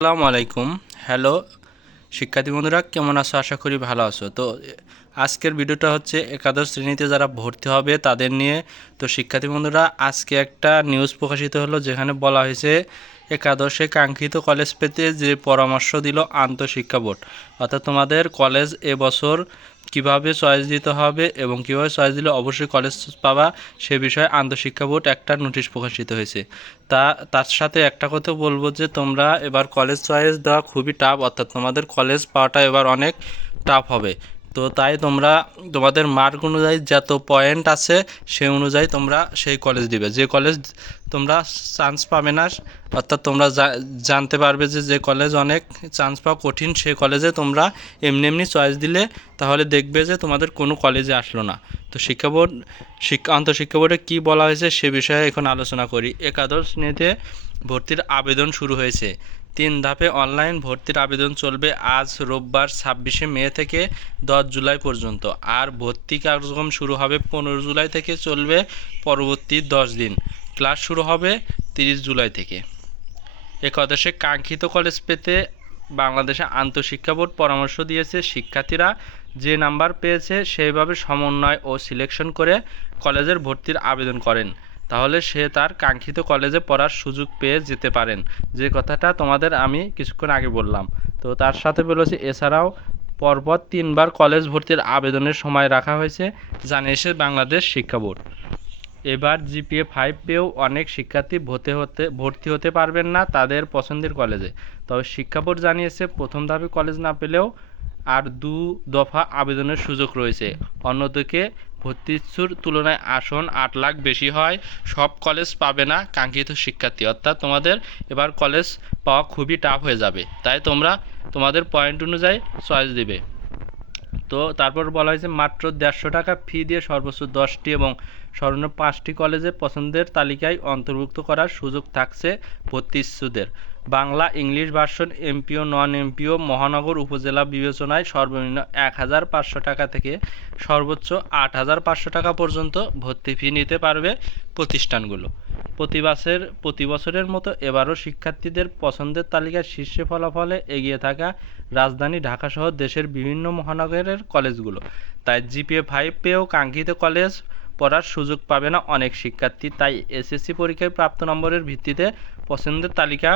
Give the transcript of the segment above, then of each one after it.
আসসালামু আলাইকুম। হ্যালো শিক্ষার্থী বন্ধুরা, কেমন আছো? আশা করি ভালো আছো। তো আজকের ভিডিওটা হচ্ছে একাদশ শ্রেণীতে যারা ভর্তি হবে তাদের নিয়ে। তো শিক্ষার্থী বন্ধুরা, আজকে একটা নিউজ প্রকাশিত হলো যেখানে বলা হয়েছে একাদশে কাঙ্ক্ষিত কলেজ পেতে যে পরামর্শ দিল আন্তঃশিক্ষা বোর্ড। অর্থাৎ তোমাদের কলেজ এবছর কিভাবে চয়েস দিতে হবে এবং কিভাবে চয়েস দিলে অবশ্যই কলেজ পাবা সে বিষয়ে আন্তঃশিক্ষা বোর্ড একটা নোটিশ প্রকাশিত হয়েছে। তার সাথে একটা কথা বলবো যে তোমরা এবার কলেজ চয়েস দেওয়া খুবই টাফ, অর্থাৎ তোমাদের কলেজ পাওয়াটা এবার অনেক টাফ হবে। তো তাই তোমরা তোমাদের মার্ক অনুযায়ী যত পয়েন্ট আছে সেই অনুযায়ী তোমরা সেই কলেজ দিবে। যে কলেজ তোমরা চান্স পাবে না, অর্থাৎ তোমরা জানতে পারবে যে যে কলেজ অনেক চান্স পাওয়া কঠিন সেই কলেজে তোমরা এমনি এমনি চয়েস দিলে তাহলে দেখবে যে তোমাদের কোনো কলেজে আসলো না। তো শিক্ষা বোর্ড আন্তঃশিক্ষা বোর্ডে কী বলা হয়েছে সে বিষয়ে এখন আলোচনা করি। একাদশ শ্রেণীতে ভর্তির আবেদন শুরু হয়েছে। 3 ধাপে অনলাইন ভর্তির আবেদন চলবে আজ রোববার 26শে মে থেকে 10 জুলাই পর্যন্ত। আর ভর্তি কার্যক্রম শুরু হবে 15 জুলাই থেকে, চলবে পরবর্তী 10 দিন। ক্লাস শুরু হবে 30 জুলাই থেকে। একাদশে কাঙ্ক্ষিত কলেজ পেতে বাংলাদেশে আন্তঃশিক্ষা বোর্ড পরামর্শ দিয়েছে শিক্ষার্থীরা যে নাম্বার পেয়েছে সেইভাবে সমন্বয় ও সিলেকশন করে কলেজের ভর্তির আবেদন করেন, তাহলে সে তার কাঙ্ক্ষিত কলেজে পড়ার সুযোগ পেয়ে যেতে পারেন। যে কথাটা তোমাদের আমি কিছুক্ষণ আগে বললাম। তো তার সাথে বলেছি এছাড়াও পরপর 3বার কলেজ ভর্তির আবেদনের সময় রাখা হয়েছে, জানিয়েছে বাংলাদেশ শিক্ষা বোর্ড। এবার জিপিএ 5 পেয়েও অনেক শিক্ষার্থী ভর্তি হতে পারবেন না তাদের পছন্দের কলেজে। তবে শিক্ষা বোর্ড জানিয়েছে প্রথম ধাপে কলেজ না পেলেও আর 2 দফা আবেদনের সুযোগ রয়েছে। অন্যদিকে ভর্তিচ্ছুর তুলনায় আসন 8 লাখ বেশি হয় সব কলেজ পাবে না কাঙ্ক্ষিত শিক্ষার্থী, অর্থাৎ তোমাদের এবার কলেজ পাওয়া খুবই টাফ হয়ে যাবে। তাই তোমরা তোমাদের পয়েন্ট অনুযায়ী চয়েস দিবে। তো তারপর বলা হয়েছে মাত্র 150 টাকা ফি দিয়ে সর্বোচ্চ 10টি এবং সর্বনিম্ন 5টি কলেজে পছন্দের তালিকায় অন্তর্ভুক্ত করার সুযোগ থাকছে ভর্তি ইচ্ছুকদের। Bangla English version MPO non MPO মহানগর উপজেলা বিবেচনায় সর্বনিম্ন 1500 টাকা থেকে সর্বোচ্চ 8500 টাকা পর্যন্ত ভর্তি ফি নিতে পারবে প্রতিষ্ঠানগুলো। প্রতি বছরের মতো এবারও শিক্ষার্থীদের পছন্দের তালিকায় শীর্ষে ফলাফলে এগিয়ে থাকা রাজধানী ঢাকাসহ দেশের বিভিন্ন মহানগরের কলেজগুলো। তাই জিপিএ 5 পেয়েও কাঙ্ক্ষিত কলেজ পড়ার সুযোগ পাবে না অনেক শিক্ষার্থী। তাই এসএসসি পরীক্ষায় প্রাপ্ত নম্বরের ভিত্তিতে পছন্দের তালিকা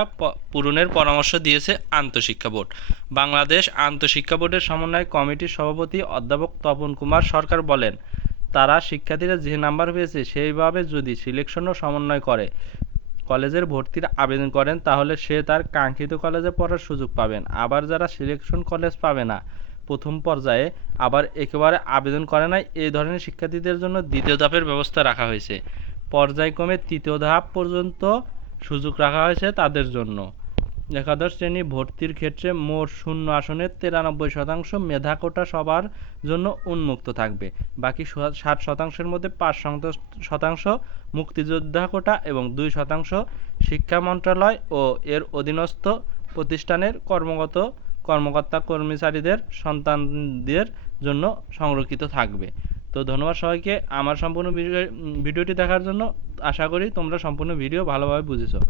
পূরণের পরামর্শ দিয়েছে আন্তঃশিক্ষা বোর্ড। বাংলাদেশ আন্তঃশিক্ষা বোর্ডের সমন্বয় কমিটির সভাপতি অধ্যাপক তপন কুমার সরকার বলেন, তারা শিক্ষার্থীরা যে নাম্বার পেয়েছে সেইভাবে যদি সিলেকশন ও সমন্বয় করে কলেজের ভর্তির আবেদন করেন তাহলে সে তার কাঙ্ক্ষিত কলেজে পড়ার সুযোগ পাবেন। আবার যারা সিলেকশন কলেজ পাবে না প্রথম পর্যায়ে আবার একেবারে আবেদন করে নাই এই ধরনের শিক্ষার্থীদের জন্য দ্বিতীয় ধাপের ব্যবস্থা রাখা হয়েছে। পর্যায়ক্রমে তৃতীয় ধাপ পর্যন্ত সুযোগ রাখা হয়েছে তাদের জন্য। একাদশ শ্রেণী ভর্তির ক্ষেত্রে মোট শূন্য আসনের 93% মেধা কোটা সবার জন্য উন্মুক্ত থাকবে। বাকি 60%-এর মধ্যে 5% মুক্তিযোদ্ধা কোটা এবং 2% শিক্ষা মন্ত্রণালয় ও এর অধীনস্থ প্রতিষ্ঠানের কর্মকর্তা কর্মচারীদের সন্তানদের জন্য সংরক্ষিত থাকবে। তো ধন্যবাদ সবাইকে আমার সম্পূর্ণ ভিডিওটি দেখার জন্য। আশা করি তোমরা সম্পূর্ণ ভিডিও ভালোভাবে বুঝেছো।